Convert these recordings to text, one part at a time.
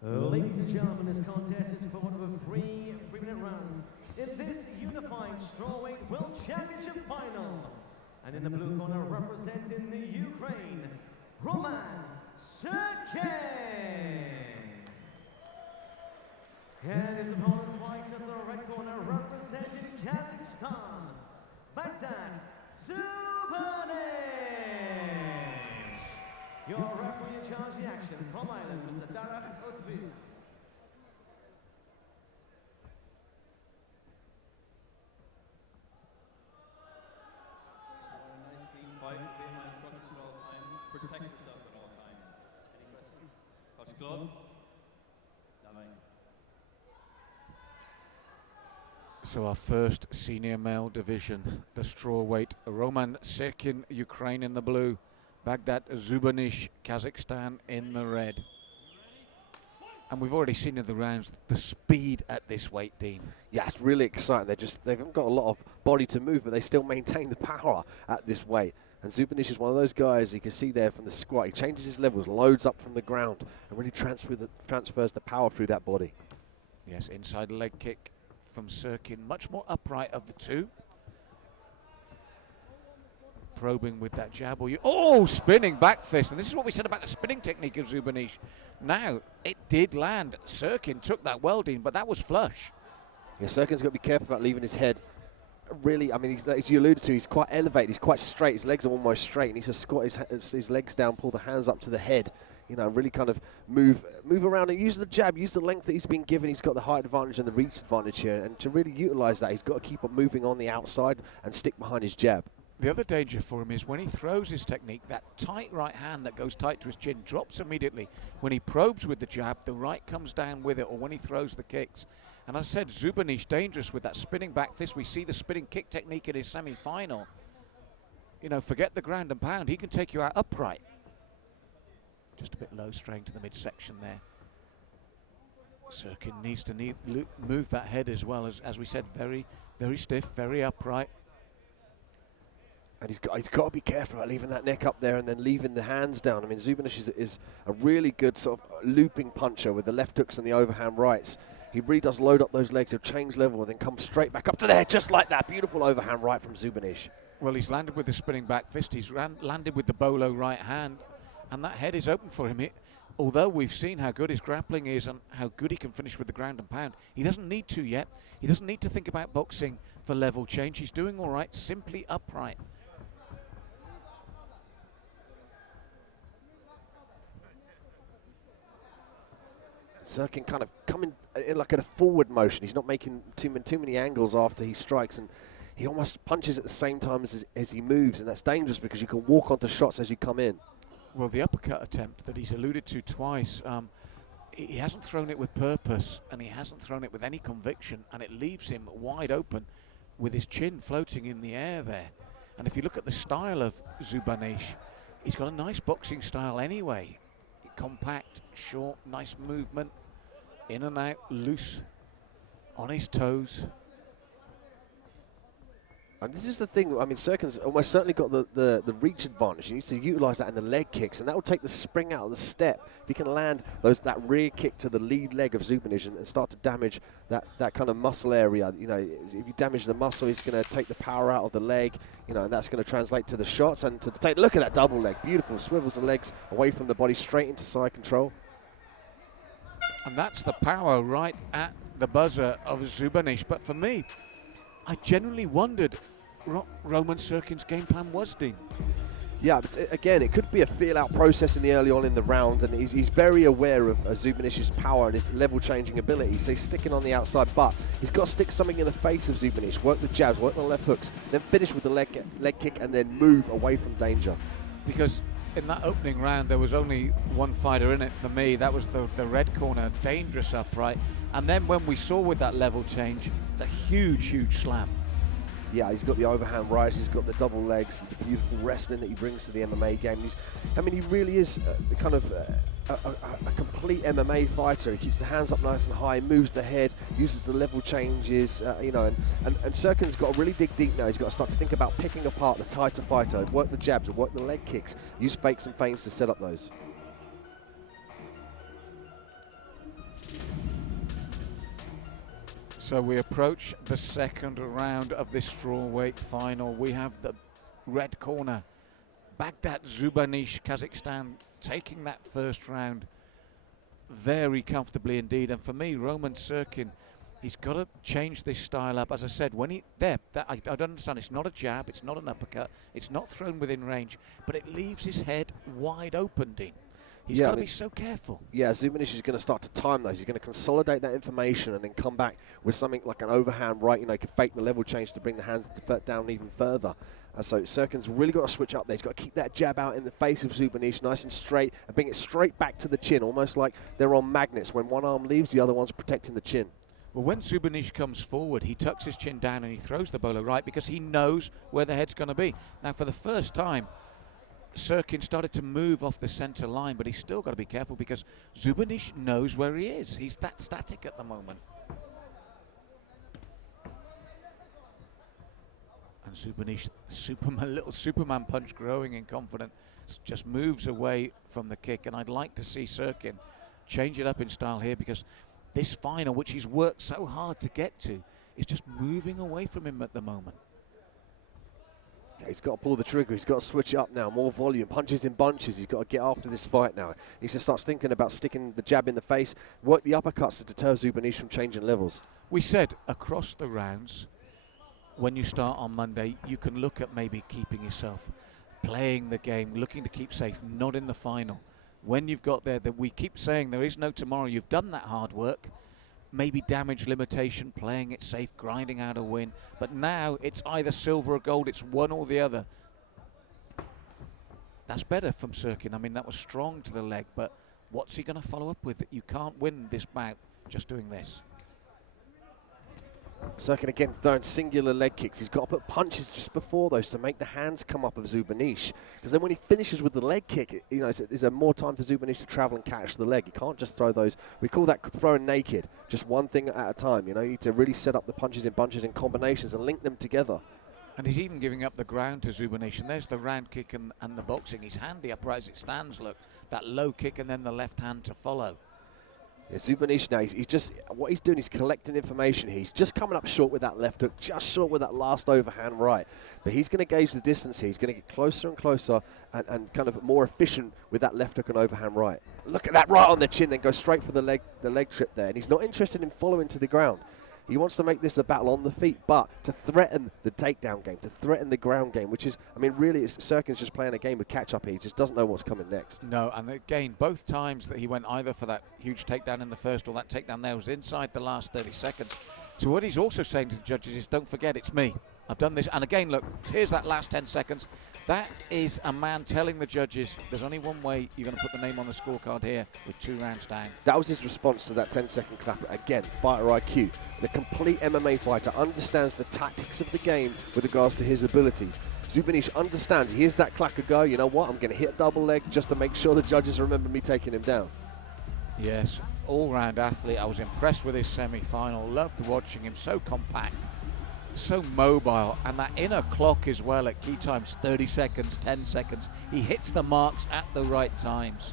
Ladies and gentlemen, this contest is for one of the three-minute rounds in this unified strawweight world championship final. And in the blue corner, representing the Ukraine, Roman Syrkin. And his opponent fights at the red corner, representing Kazakhstan, Bagdat, Zhubanysh. Your referee in charge of the action from Ireland, Mr. Darach Utviv. Nice clean fight, obey my instructions at all times, protect yourself at all times. Any questions? Touch gloves. So our first senior male division, the strawweight, Roman Syrkin, Ukraine in the blue, Bagdat Zhubanysh, Kazakhstan in the red. And we've already seen in the rounds the speed at this weight, Dean. Yeah, it's really exciting. They haven't got a lot of body to move, but they still maintain the power at this weight. And Zhubanysh is one of those guys you can see there from the squat. He changes his levels, loads up from the ground, and really transfers the power through that body. Yes, inside leg kick from Syrkin, much more upright of the two. Probing with that jab. Oh, spinning back fist. And this is what we said about the spinning technique of Zhubanysh. Now, it did land. Syrkin took that well, Dean, but that was flush. Yeah, Syrkin's got to be careful about leaving his head. Really, I mean, as you alluded to, he's quite elevated. He's quite straight. His legs are almost straight. And he's just squat his legs down, pull the hands up to the head. You know, really kind of move around and use the jab, use the length that he's been given. He's got the height advantage and the reach advantage here. And to really utilize that, he's got to keep on moving on the outside and stick behind his jab. The other danger for him is when he throws his technique, that tight right hand that goes tight to his chin drops immediately. When he probes with the jab, the right comes down with it, or when he throws the kicks. And as I said, Zhubanysh dangerous with that spinning back fist. We see the spinning kick technique in his semi-final. You know, forget the ground and pound. He can take you out upright. Just a bit low, straying to the midsection there. Syrkin needs to move that head as well, as we said, very, very stiff, very upright. And he's got to be careful about leaving that neck up there and then leaving the hands down. I mean, Zhubanysh is a really good sort of looping puncher with the left hooks and the overhand rights. He really does load up those legs, he'll change level and then come straight back up to the head, just like that. Beautiful overhand right from Zhubanysh. Well, he's landed with the spinning back fist, he's landed with the bolo right hand, and that head is open for him. Although we've seen how good his grappling is and how good he can finish with the ground and pound, he doesn't need to yet. He doesn't need to think about boxing for level change. He's doing all right, simply upright. Syrkin kind of coming in like in a forward motion. He's not making too many angles after he strikes, and he almost punches at the same time as he moves, and that's dangerous because you can walk onto shots as you come in. Well, the uppercut attempt that he's alluded to twice, he hasn't thrown it with purpose, and he hasn't thrown it with any conviction, and it leaves him wide open with his chin floating in the air there. And if you look at the style of Zhubanysh, he's got a nice boxing style anyway. Compact, short, nice movement, in and out, loose, on his toes. And this is the thing, I mean, Syrkin's almost certainly got the reach advantage. He needs to utilize that in the leg kicks, and that will take the spring out of the step. If he can land that rear kick to the lead leg of Zhubanysh and start to damage that kind of muscle area, you know, if you damage the muscle, he's going to take the power out of the leg, you know, and that's going to translate to the shots and to take. Look at that double leg, beautiful, swivels the legs away from the body, straight into side control. And that's the power right at the buzzer of Zhubanysh. But for me, I genuinely wondered what Roman Syrkin's game plan was, Dean. Yeah, but again, it could be a feel-out process in the early on in the round, and he's very aware of Zhubanysh's power and his level-changing ability, so he's sticking on the outside, but he's got to stick something in the face of Zhubanysh, work the jabs, work the left hooks, then finish with the leg kick, and then move away from danger. Because in that opening round, there was only one fighter in it for me. That was the red corner, dangerous upright. And then when we saw with that level change, the huge slam. Yeah, he's got the overhand rights, he's got the double legs, the beautiful wrestling that he brings to the MMA game. He really is kind of a complete MMA fighter. He keeps the hands up nice and high, moves the head, uses the level changes, you know, and Syrkin's got to really dig deep now. He's got to start to think about picking apart the tighter fighter, work the jabs, work the leg kicks, use fakes and feints to set up those. So we approach the second round of this strawweight final. We have the red corner, Bagdat Zhubanysh, Kazakhstan, taking that first round very comfortably indeed. And for me, Roman Syrkin, he's got to change this style up. As I said, when I don't understand, it's not a jab, it's not an uppercut, it's not thrown within range, but it leaves his head wide open, Dean. He's got to be so careful. Yeah, Zhubanysh is going to start to time those. He's going to consolidate that information and then come back with something like an overhand right. You know, he can fake the level change to bring the hands down even further. So Syrkin's really got to switch up there. He's got to keep that jab out in the face of Zhubanysh, nice and straight, and bring it straight back to the chin, almost like they're on magnets. When one arm leaves, the other one's protecting the chin. Well, when Zhubanysh comes forward, he tucks his chin down and he throws the bowler right because he knows where the head's going to be. Now, for the first time, Syrkin started to move off the centre line, but he's still got to be careful because Zhubanysh knows where he is. He's that static at the moment. And Zhubanysh, little Superman punch growing in confidence, just moves away from the kick. And I'd like to see Syrkin change it up in style here because this final, which he's worked so hard to get to, is just moving away from him at the moment. He's got to pull the trigger. He's got to switch up now. More volume. Punches in bunches. He's got to get after this fight now. He just starts thinking about sticking the jab in the face, work the uppercuts to deter Zhubanysh from changing levels. We said across the rounds, when you start on Monday, you can look at maybe keeping yourself, playing the game, looking to keep safe, not in the final. When you've got there, that we keep saying there is no tomorrow. You've done that hard work. Maybe damage limitation, playing it safe, grinding out a win. But now it's either silver or gold. It's one or the other. That's better from Syrkin. I mean, that was strong to the leg, but what's he going to follow up with? You can't win this bout just doing this. Syrkin again throwing singular leg kicks. He's got to put punches just before those to make the hands come up of Zhubanysh. Because then when he finishes with the leg kick, there's more time for Zhubanysh to travel and catch the leg. You can't just throw those. We call that throwing naked. Just one thing at a time. You need to really set up the punches in bunches and combinations and link them together. And he's even giving up the ground to Zhubanysh. And there's the round kick and the boxing. He's handy upright as it stands, look. That low kick and then the left hand to follow. Yeah, Zhubanysh now, he's just, what he's doing is collecting information. He's just coming up short with that left hook, just short with that last overhand right. But he's going to gauge the distance here. He's going to get closer and closer and kind of more efficient with that left hook and overhand right. Look at that right on the chin, then go straight for the leg trip there. And he's not interested in following to the ground. He wants to make this a battle on the feet, but to threaten the takedown game, to threaten the ground game, which is, really, Syrkin's just playing a game of catch-up here. He just doesn't know what's coming next. No, and again, both times that he went either for that huge takedown in the first or that takedown there was inside the last 30 seconds. So what he's also saying to the judges is, don't forget, it's me. I've done this. And again, look, here's that last 10 seconds. That is a man telling the judges there's only one way you're going to put the name on the scorecard here with 2 rounds down. That was his response to that 10-second clap. Again, fighter IQ. The complete MMA fighter understands the tactics of the game with regards to his abilities. Zhubanysh understands, here's that clacker go, you know what, I'm going to hit a double leg just to make sure the judges remember me taking him down. Yes, all-round athlete. I was impressed with his semi-final. Loved watching him, so compact, so mobile, and that inner clock as well at key times, 30 seconds, 10 seconds. He hits the marks at the right times.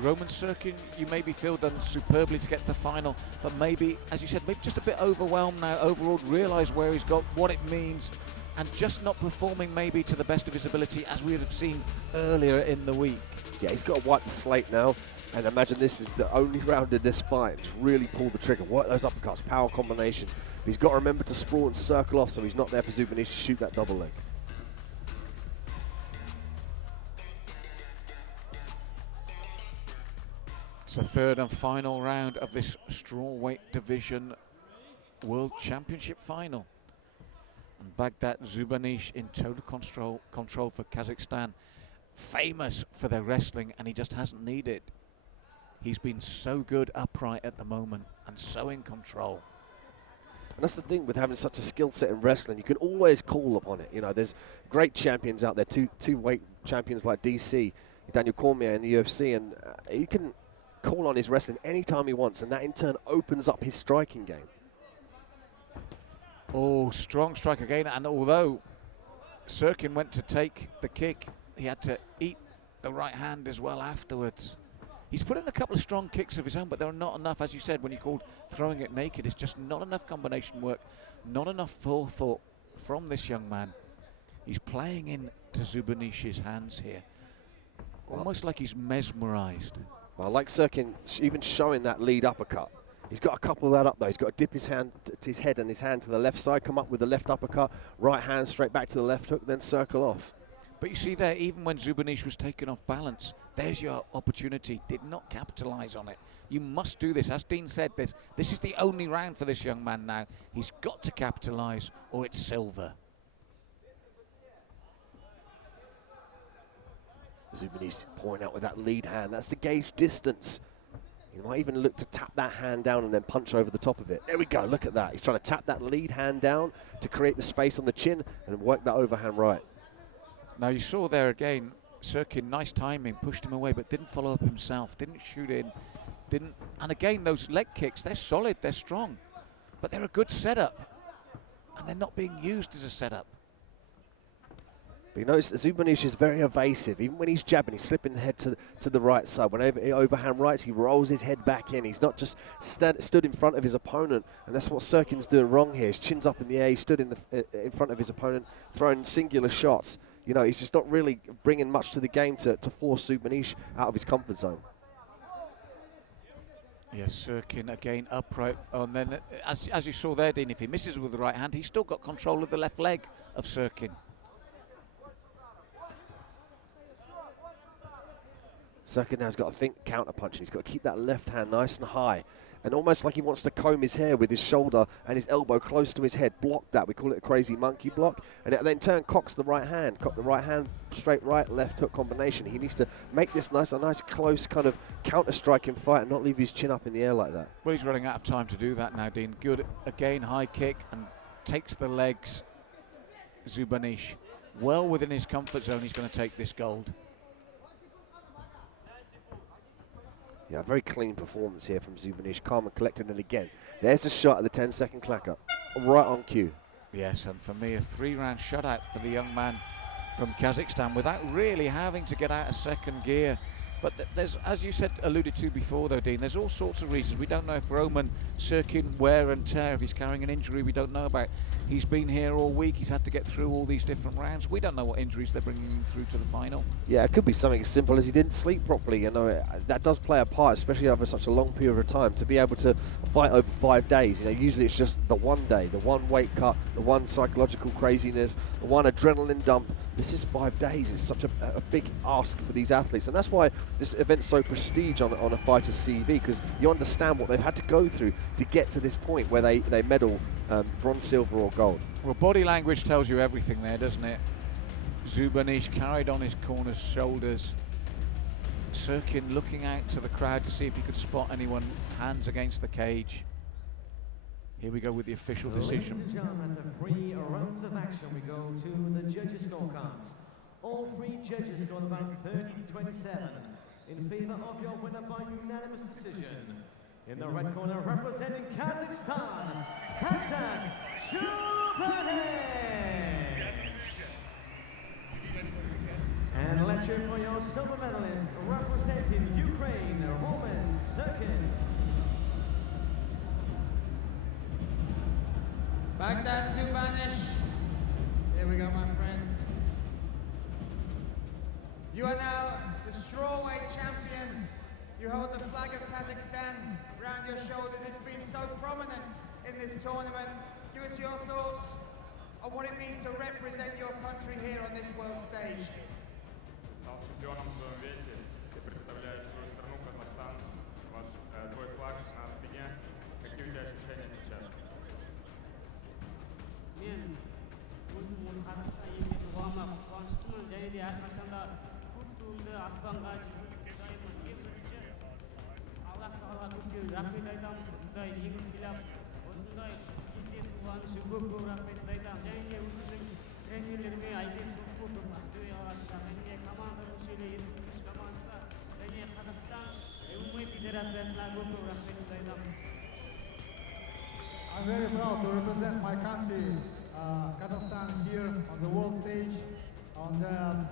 Roman Syrkin, you maybe feel done superbly to get to the final, but maybe, as you said, maybe just a bit overwhelmed now, overall, realise where he's got, what it means, and just not performing maybe to the best of his ability as we would have seen earlier in the week. Yeah, he's got to wipe the slate now. And imagine this is the only round in this fight. Just really pull the trigger, work those uppercuts, power combinations. But he's got to remember to sprawl and circle off so he's not there for Zhubanysh to shoot that double leg. It's the third and final round of this strawweight division World Championship final. And Bagdat Zhubanysh in total control for Kazakhstan. Famous for their wrestling, and he just hasn't needed. He's been so good upright at the moment and so in control. And that's the thing with having such a skill set in wrestling. You can always call upon it. There's great champions out there, two weight champions like DC, Daniel Cormier in the UFC, and he can call on his wrestling anytime he wants, and that in turn opens up his striking game. Oh, strong strike again, and although Syrkin went to take the kick, he had to eat the right hand as well afterwards. He's put in a couple of strong kicks of his own, but there are not enough, as you said, when you called throwing it naked. It's just not enough combination work, not enough forethought from this young man. He's playing into Zhubanysh's hands here, almost like he's mesmerised. Well, like Syrkin, even showing that lead uppercut. He's got a couple of that up though. He's got to dip his hand to his head and his hand to the left side, come up with the left uppercut, right hand straight back to the left hook, then circle off. But you see there, even when Zhubanysh was taken off balance, there's your opportunity. Did not capitalise on it. You must do this. As Dean said, this is the only round for this young man now. He's got to capitalise or it's silver. Zhubanysh pouring out with that lead hand. That's to gauge distance. He might even look to tap that hand down and then punch over the top of it. There we go, look at that. He's trying to tap that lead hand down to create the space on the chin and work that overhand right. Now you saw there again, Syrkin, nice timing, pushed him away, but didn't follow up himself, didn't shoot in, and again, those leg kicks, they're solid, they're strong, but they're a good setup, and they're not being used as a setup. But you notice Zhubanysh is very evasive. Even when he's jabbing, he's slipping the head to the right side. Whenever he overhand rights, he rolls his head back in. He's not just stood in front of his opponent, and that's what Syrkin's doing wrong here. His chin's up in the air. He stood in front of his opponent, throwing singular shots. You know, he's just not really bringing much to the game to force Zhubanysh out of his comfort zone. Yes, Syrkin again upright, and then as you saw there, Dean, if he misses with the right hand, he's still got control of the left leg of Syrkin. Syrkin now's got to think counter-punching. He's got to keep that left hand nice and high. And almost like he wants to comb his hair with his shoulder and his elbow close to his head. Block that. We call it a crazy monkey block. And then turn cocks the right hand. Cock the right hand, straight right, left hook combination. He needs to make this a nice close kind of counter-striking fight and not leave his chin up in the air like that. Well, he's running out of time to do that now, Dean. Good, again, high kick and takes the legs. Zhubanysh, well within his comfort zone, he's going to take this gold. Yeah, very clean performance here from Zhubanysh, calm and collected. And again, there's the shot at the 10-second clacker, right on cue. Yes, and for me, a 3-round shutout for the young man from Kazakhstan without really having to get out of second gear. But there's, as you said, alluded to before though, Dean, there's all sorts of reasons. We don't know if Roman Syrkin wear and tear, if he's carrying an injury we don't know about. He's been here all week, he's had to get through all these different rounds. We don't know what injuries they're bringing him through to the final. Yeah, it could be something as simple as he didn't sleep properly. You know, that does play a part, especially over such a long period of time, to be able to fight over 5 days. You know, usually it's just the one day, the one weight cut, the one psychological craziness, the one adrenaline dump. This is 5 days. It's such a big ask for these athletes, and that's why this event's so prestige on a fighter's CV, because you understand what they've had to go through to get to this point where they medal bronze, silver or gold. Well, body language tells you everything there, doesn't it? Zhubanysh carried on his corner's shoulders. Syrkin looking out to the crowd to see if he could spot anyone, hands against the cage. Here we go with the official decision. Ladies and gentlemen, after 3 rounds of action, we go to the judges' scorecards. All 3 judges scored about 30-27 in favor of your winner by unanimous decision. In the red corner, representing Kazakhstan, Bagdat, Zhubanysh. And let's cheer for your silver medalist, representing Ukraine, Roman Syrkin. Bagdat, Zhubanysh. Here we go, my friend. You are now the strawweight champion. You hold the flag of Kazakhstan around your shoulders. It's been so prominent in this tournament. Give us your thoughts on what it means to represent your country here on this world stage. Стал чемпионом в своем весе. Ты представляешь свою страну, Казахстан. Твой флаг на спине. Какие у тебя ощущения сейчас? Men o'zim o'z haqiqatda endi duoman quvonchliman. Және де әрқашанда көк туымды аспанға жіберіп ең бірінші Аллах тағалаға көп рахмет айтамын. Осындай жеңіс сыйлап, осындай елде туғаны үшін көп рахмет айтамын. Және де өзіміздің тренерлеріме Айбек Шоқпов, Ақтөбе қаласында, және де команда мүшелері, үш команда, және Қазақстан ММА федерациясына көп рахмет айтамын. I'm very proud to represent my country, Kazakhstan, here on the world stage, on the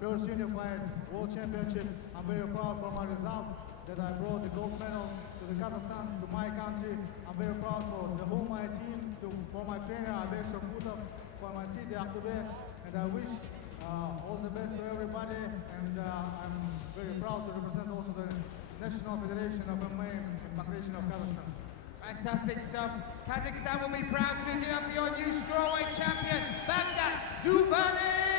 first unified world championship. I'm very proud for my result that I brought the gold medal to the Kazakhstan, to my country. I'm very proud for the whole my team, for my trainer Abek Shokutov, for my city Akhtube, and I wish all the best to everybody. And I'm very proud to represent also the National Federation of MMA and Federation of Kazakhstan. Fantastic stuff. Kazakhstan will be proud to give up your new strawweight champion, Bagdat Zhubanysh.